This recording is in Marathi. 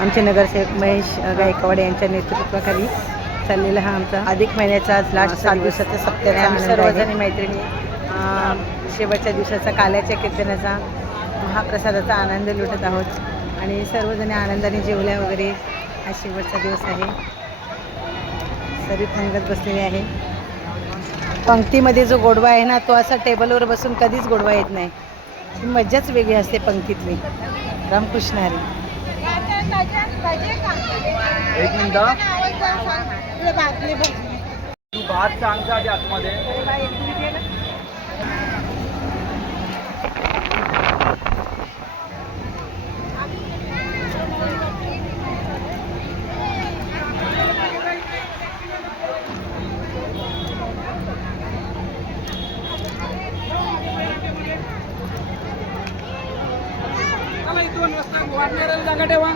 आमचे नगरसेवक महेश गायकवाड यांच्या नेतृत्वाखाली चाललेला हा आमचा अधिक महिन्याचा आज लास्ट 7 दिवसाचा सप्त्याचा आम्ही सर्वजणी मैत्रिणी शेवटच्या दिवसाचा काल्याच्या कीर्तनाचा महाप्रसादाचा आनंद लुटत आहोत आणि सर्वजणी आनंदाने जेवल्या वगैरे. हा शेवटचा दिवस आहे. सरी पंगत बसलेली आहे. पंक्तीमध्ये जो गोडवा आहे ना तो असा टेबलवर बसून कधीच गोडवा येत नाही. ही मज्जाच वेगळी असते पंक्तीतली. रामकृष्ण हरी. एक मिनिट तू भात सांगता आधी आतमध्ये. इथून जागा ठेवा.